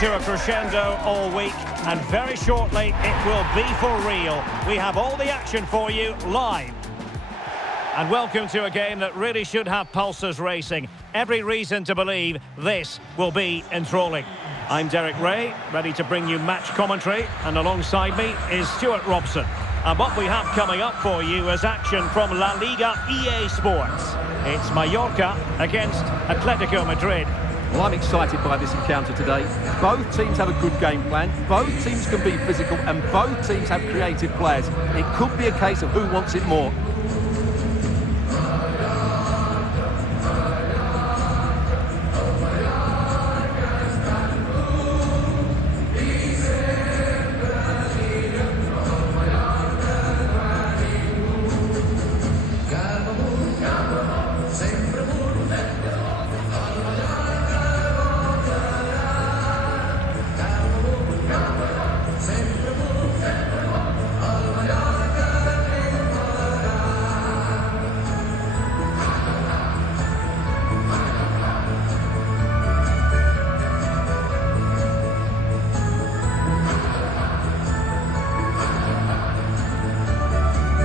to a crescendo all week, and very shortly it will be for real. We have all the action for you live. And welcome to a game that really should have pulses racing. Every reason to believe this will be enthralling. I'm Derek Ray, ready to bring you match commentary, and alongside me is Stuart Robson. And what we have coming up for you is action from Laliga EA Sports. It's Mallorca against Atletico Madrid. Well, I'm excited by this encounter today. Both teams have a good game plan, both teams can be physical, and both teams have creative players. It could be a case of who wants it more.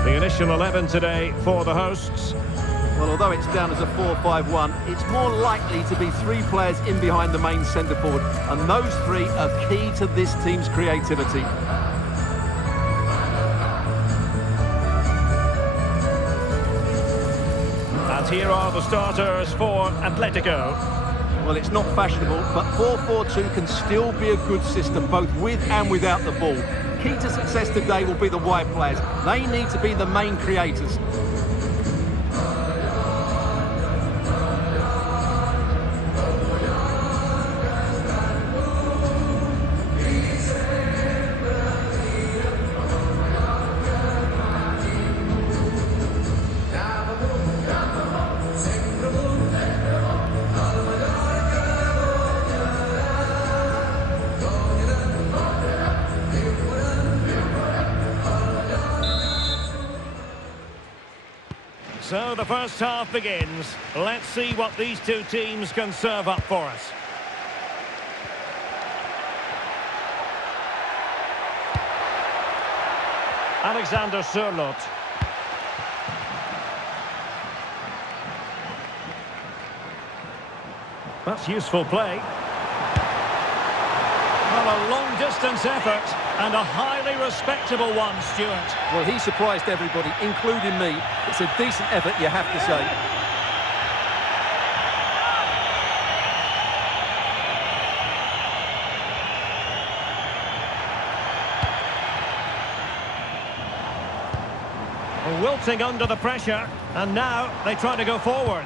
The initial 11 today for the hosts. Well, although it's down as a 4-5-1, it's more likely to be three players in behind the main centre forward, and those three are key to this team's creativity. And here are the starters for Atletico. Well, it's not fashionable, but 4-4-2 can still be a good system, both with and without the ball. Key to success today will be the wide players. They need to be the main creators. So the first half begins. Let's see what these two teams can serve up for us. Alexander Sørloth. That's useful play. Well, a long-distance effort, and a highly respectable one, Stuart. Well, he surprised everybody, including me. It's a decent effort, you have to say. Wilting under the pressure, and now they try to go forward.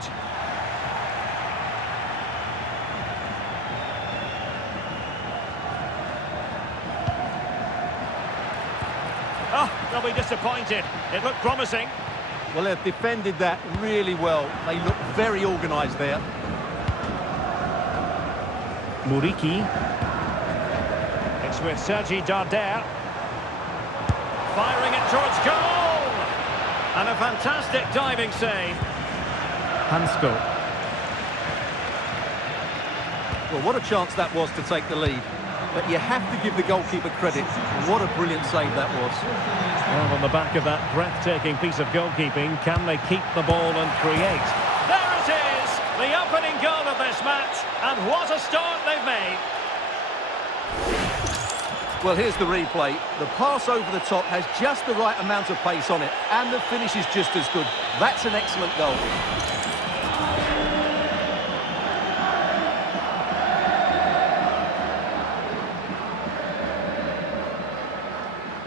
Oh, they'll be disappointed. It looked promising. Well, they've defended that really well. They look very organised there. Muriqi. It's with Sergi Darder. Firing it towards goal! And a fantastic diving save. Hansko. Well, what a chance that was to take the lead. But you have to give the goalkeeper credit. What a brilliant save that was. Well, on the back of that breathtaking piece of goalkeeping, can they keep the ball and create? There it is! The opening goal of this match, and what a start they've made! Well, here's the replay. The pass over the top has just the right amount of pace on it, and the finish is just as good. That's an excellent goal.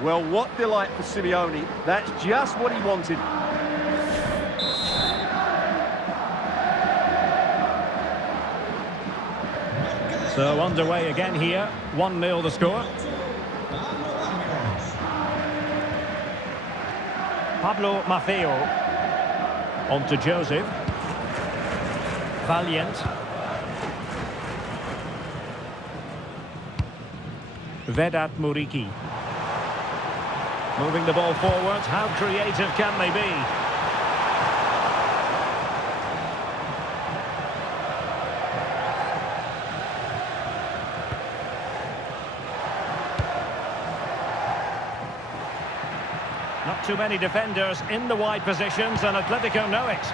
Well, what delight for Simeone. That's just what he wanted. So underway again here. 1-0 the score. Pablo Maffeo. On to Joseph. Valiant. Vedat Muriqi. Moving the ball forward. How creative can they be? Too many defenders in the wide positions, and Atletico know it.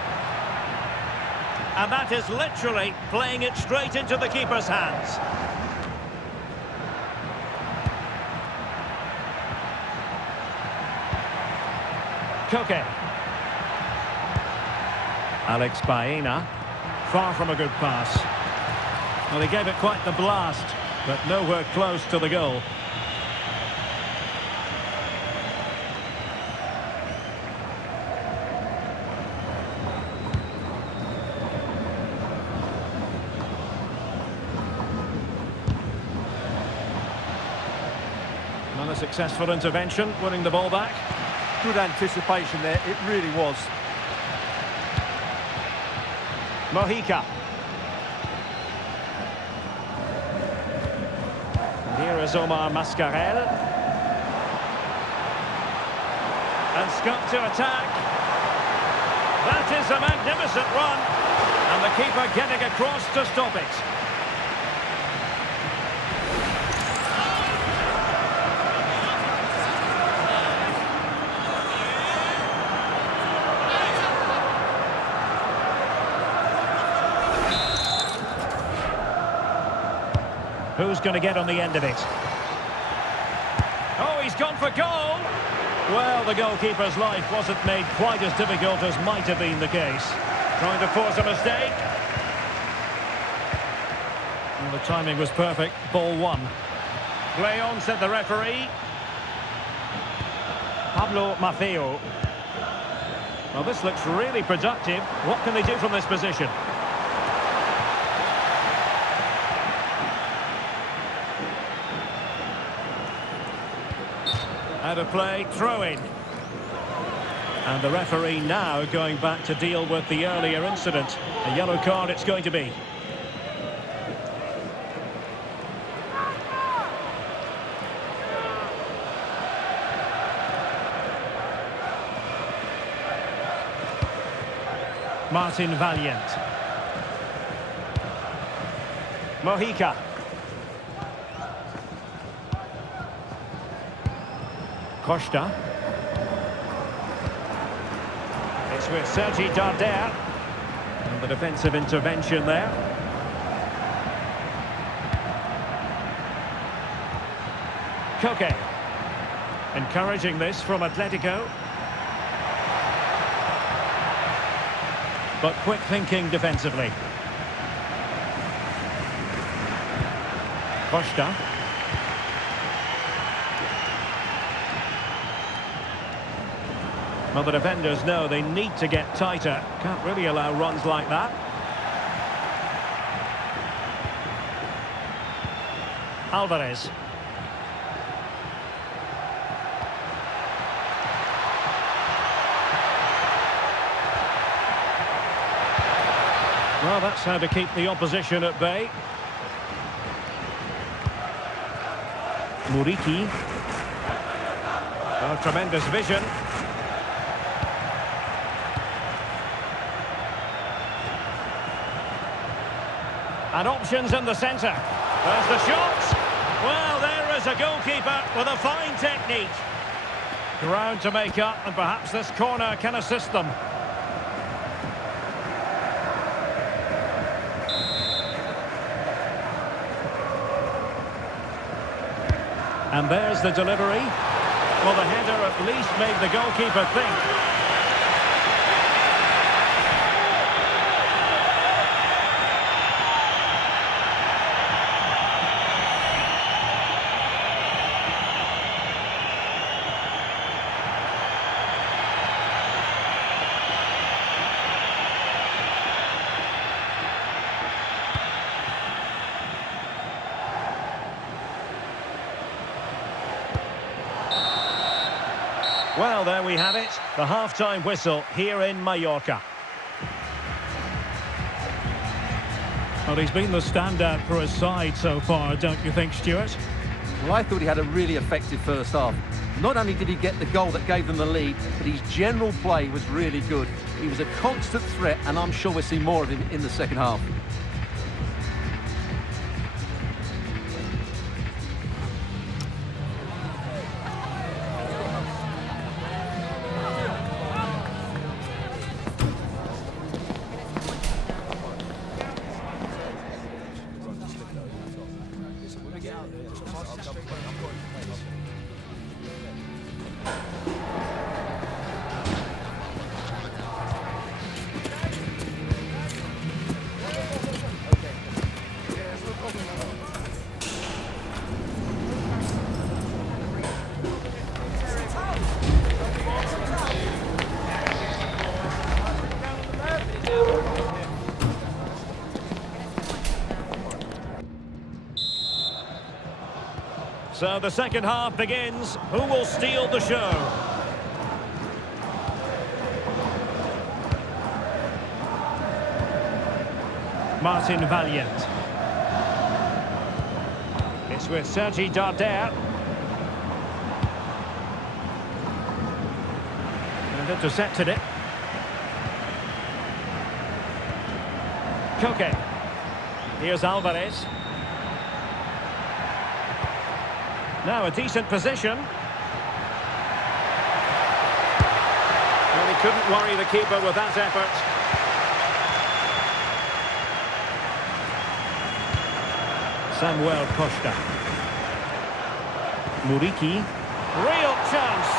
And that is literally playing it straight into the keeper's hands. Koke. Alex Baena. Far from a good pass. Well, he gave it quite the blast, but nowhere close to the goal. Not a successful intervention, winning the ball back. Good anticipation there, it really was. Mojica. Here is Omar Mascarell. And Scott to attack. That is a magnificent run. And the keeper getting across to stop it. Who's going to get on the end of it? Oh, he's gone for goal! Well, the goalkeeper's life wasn't made quite as difficult as might have been the case. Trying to force a mistake. Well, the timing was perfect. Ball one. Play on, said the referee. Pablo Maffeo. Well, this looks really productive. What can they do from this position? Out of play, throw in. And the referee now going back to deal with the earlier incident. A yellow card it's going to be. Martin Valiant. Mojica. Costa. It's with Sergi Darder. And the defensive intervention there. Koke. Encouraging this from Atletico. But quick thinking defensively. Costa. Well, the defenders know they need to get tighter. Can't really allow runs like that. Alvarez. Well, that's how to keep the opposition at bay. Muriqi. Oh, tremendous vision. And options in the centre. There's the shot. Well, there is a goalkeeper with a fine technique. Ground to make up, and perhaps this corner can assist them. And there's the delivery. Well, the header at least made the goalkeeper think. Well, there we have it, the half-time whistle here in Mallorca. Well, he's been the standout for his side so far, don't you think, Stuart? Well, I thought he had a really effective first half. Not only did he get the goal that gave them the lead, but his general play was really good. He was a constant threat, and I'm sure we'll see more of him in the second half. So the second half begins. Who will steal the show? Martin Valiant. It's with Sergi Darder. And intercepted it. Koke. Here's Alvarez. Now a decent position. Well, he couldn't worry the keeper with that effort. Samuel Costa. Muriqi. Real chance.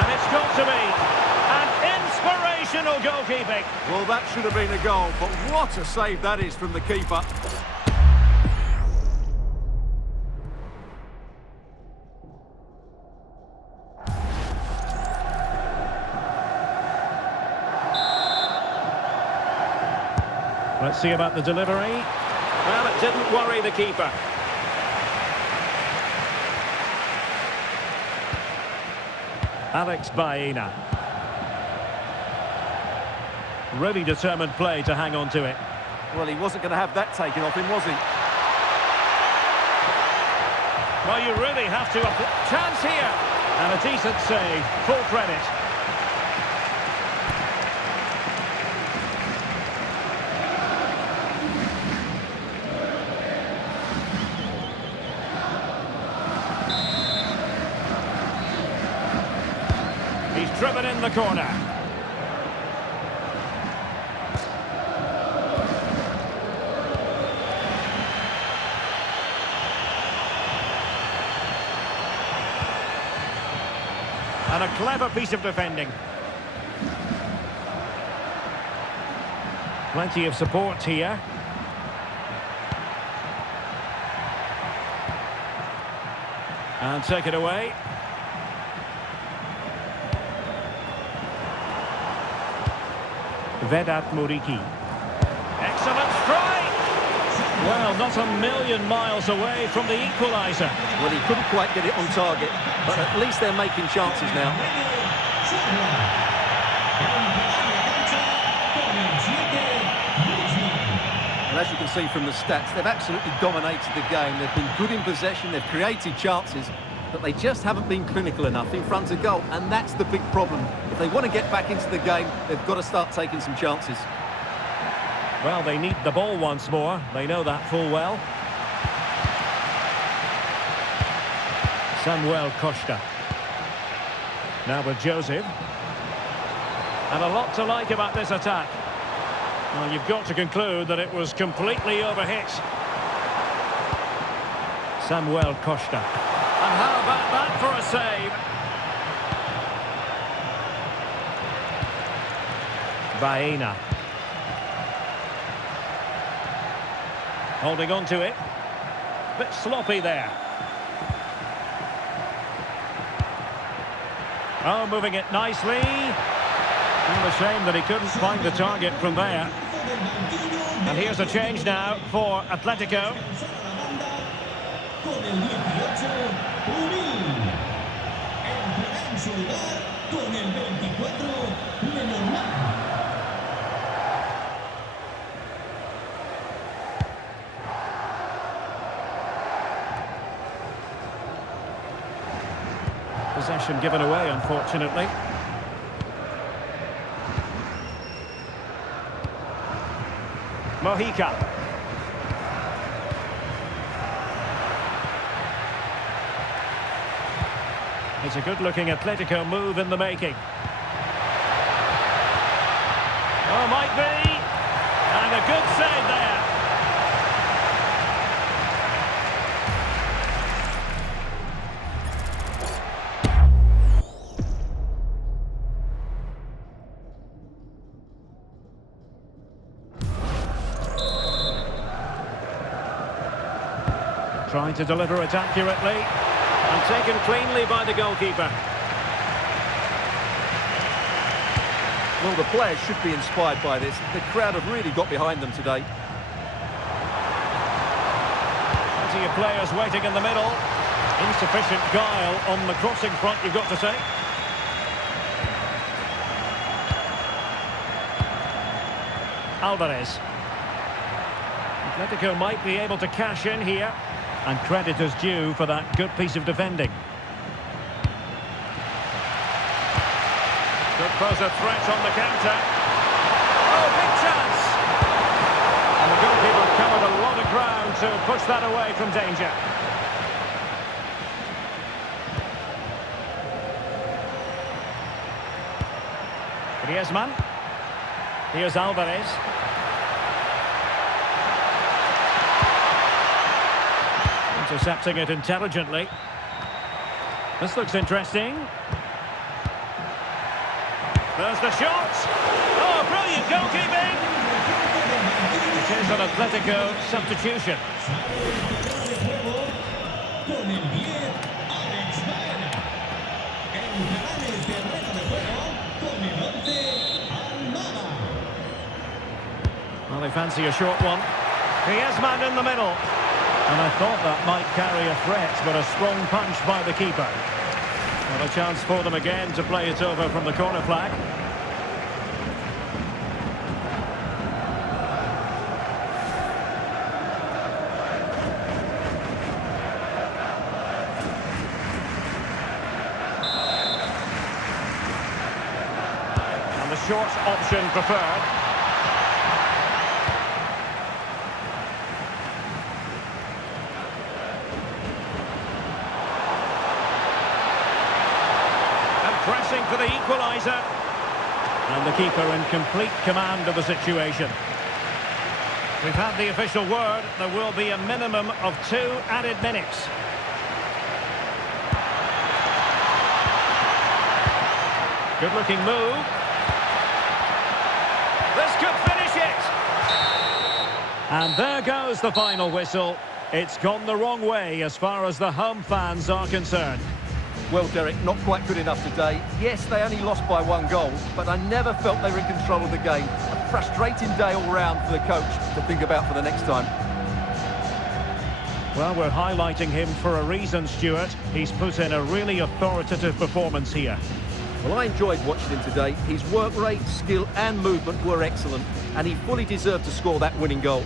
And it's got to be an inspirational goalkeeping. Well, that should have been a goal, but what a save that is from the keeper. Let's see about the delivery. Well, it didn't worry the keeper. Alex Baena. Really determined play to hang on to it. Well, he wasn't going to have that taken off him, was he? Well, you really have to... Chance here! And a decent save. Full credit. He's driven in the corner. And a clever piece of defending. Plenty of support here. And take it away. Vedat Muriqi. Excellent strike! Well, not a million miles away from the equaliser. Well, he couldn't quite get it on target, but at least they're making chances now. And as you can see from the stats, they've absolutely dominated the game. They've been good in possession, they've created chances, but they just haven't been clinical enough in front of goal, and that's the big problem. If they want to get back into the game, they've got to start taking some chances. Well, they need the ball once more. They know that full well. Samuel Costa. Now with Joseph. And a lot to like about this attack. Well, you've got to conclude that it was completely overhit. Samuel Costa. And how about that for a save? Baena. Holding on to it. Bit sloppy there. Oh, moving it nicely. And a shame that he couldn't find the target from there. And here's a change now for Atletico. Possession given away, unfortunately. Mojica. It's a good-looking Atletico move in the making. Oh, might be. And a good save there. Trying to deliver it accurately. And taken cleanly by the goalkeeper. Well, the players should be inspired by this. The crowd have really got behind them today. Plenty of players waiting in the middle. Insufficient guile on the crossing front, you've got to say. Alvarez. Atletico might be able to cash in here. And credit is due for that good piece of defending. Could pose a threat on the counter. Oh, big chance! And the goalkeeper covered a lot of ground to push that away from danger. Griezmann. Here's Alvarez. Intercepting it intelligently. This looks interesting. There's the shot. Oh, brilliant goalkeeping. It is an Atletico substitution. Well, they fancy a short one. Griezmann in the middle. And I thought that might carry a threat, but a strong punch by the keeper. Well, a chance for them again to play it over from the corner flag. And the short option preferred. Pressing for the equaliser. And the keeper in complete command of the situation. We've had the official word. There will be a minimum of 2 added minutes. Good looking move. This could finish it. And there goes the final whistle. It's gone the wrong way as far as the home fans are concerned. Well, Derek, not quite good enough today. Yes, they only lost by 1 goal, but I never felt they were in control of the game. A frustrating day all round for the coach to think about for the next time. Well, we're highlighting him for a reason, Stuart. He's put in a really authoritative performance here. Well, I enjoyed watching him today. His work rate, skill and movement were excellent, and he fully deserved to score that winning goal.